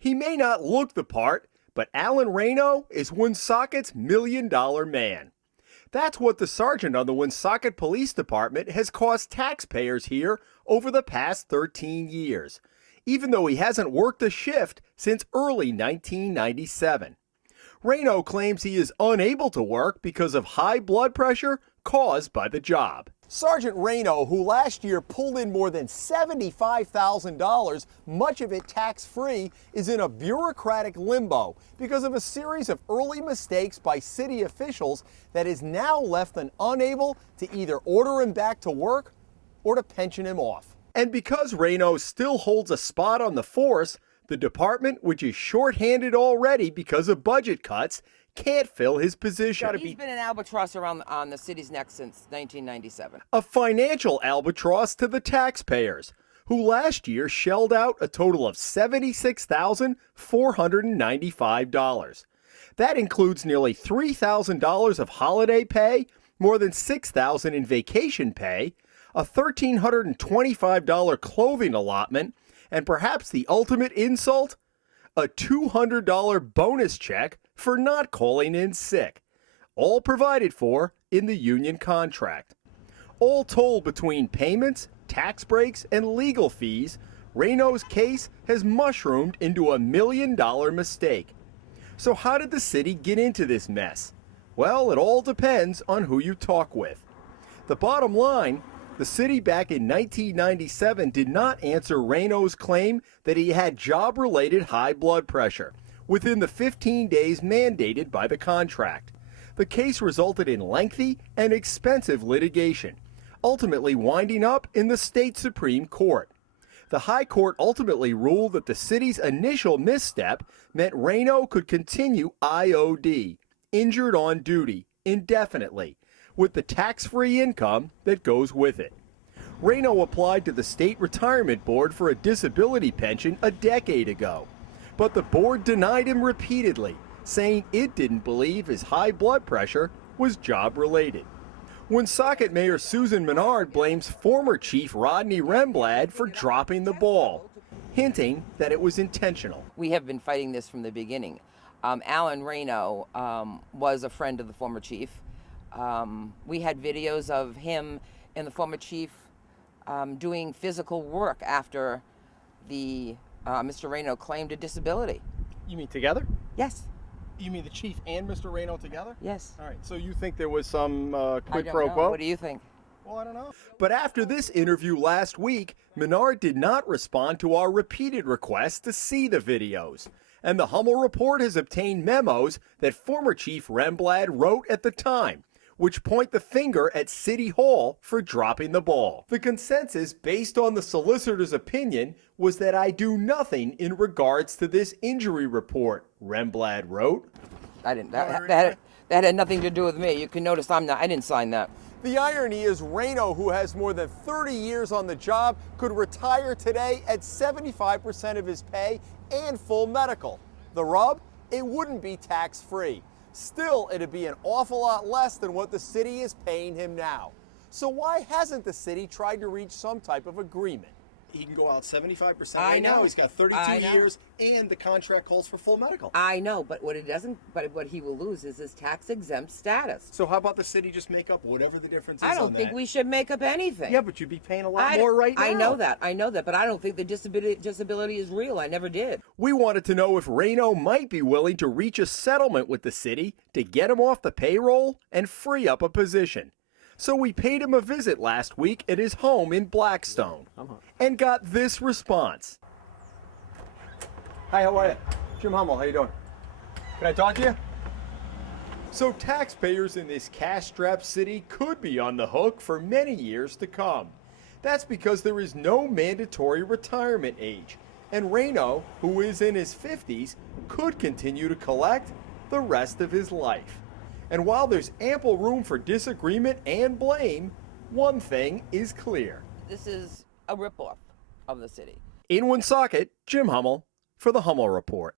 He may not look the part, but Alan Reno is Woonsocket's $1 million man. That's what the sergeant on the Woonsocket Police Department has cost taxpayers here over the past 13 years, even though he hasn't worked a shift since early 1997. Reno claims he is unable to work because of high blood pressure caused by the job. Sergeant Reno, who last year pulled in more than $75,000, much of it tax-free, is in a bureaucratic limbo because of a series of early mistakes by city officials that has now left them unable to either order him back to work or to pension him off. And because Reno still holds a spot on the force, the department, which is shorthanded already because of budget cuts, can't fill his position. He's been an albatross around on the city's neck since 1997. A financial albatross to the taxpayers, who last year shelled out a total of $76,495. That includes nearly $3,000 of holiday pay, more than $6,000 in vacation pay, a $1,325 clothing allotment, and perhaps the ultimate insult, a $200 bonus check for not calling in sick, all provided for in the union contract. All told, between payments, tax breaks, and legal fees, Reno's case has mushroomed into a $1 million mistake. So how did the city get into this mess? Well, it all depends on who you talk with. The bottom line, the city back in 1997 did not answer Reno's claim that he had job-related high blood pressure within the 15 days mandated by the contract. The case resulted in lengthy and expensive litigation, ultimately winding up in the state Supreme Court. The High Court ultimately ruled that the city's initial misstep meant Reno could continue IOD, injured on duty, indefinitely, with the tax-free income that goes with it. Reno applied to the State Retirement Board for a disability pension a decade ago, but the board denied him repeatedly, saying it didn't believe his high blood pressure was job-related. Woonsocket Mayor Susan Menard blames former Chief Rodney Remblad for dropping the ball, hinting that it was intentional. We have been fighting this from the beginning. Alan Reno was a friend of the former chief. We had videos of him and the former chief doing physical work after the Mr. Reno claimed a disability. You mean together? Yes. You mean the chief and Mr. Reno together? Yes. All right, so you think there was some quid I pro don't quo? know. What do you think? Well, I don't know. But after this interview last week, Menard did not respond to our repeated requests to see the videos. And the Hummel report has obtained memos that former Chief Remblad wrote at the time, which point the finger at City Hall for dropping the ball. The consensus, based on the solicitor's opinion, was that I do nothing in regards to this injury report, Remblad wrote. I didn't. That had nothing to do with me. You can notice I didn't sign that. The irony is Reno, who has more than 30 years on the job, could retire today at 75% of his pay and full medical. The rub? It wouldn't be tax-free. Still, it'd be an awful lot less than what the city is paying him now. So why hasn't the city tried to reach some type of agreement? He can go out 75% I know. now. He's got 32 years, and the contract calls for full medical. I know, but what he will lose is his tax-exempt status. So how about the city just make up whatever the difference is I don't think we should make up anything. Yeah, but you'd be paying a lot more right now. I know that, but I don't think the disability is real. I never did. We wanted to know if Reno might be willing to reach a settlement with the city to get him off the payroll and free up a position. So we paid him a visit last week at his home in Blackstone and got this response. Hi, how are you? Jim Hummel, how you doing? Can I talk to you? So taxpayers in this cash-strapped city could be on the hook for many years to come. That's because there is no mandatory retirement age, and Reno, who is in his 50s, could continue to collect the rest of his life. And while there's ample room for disagreement and blame, one thing is clear. This is a ripoff of the city. In Woonsocket, Jim Hummel for the Hummel Report.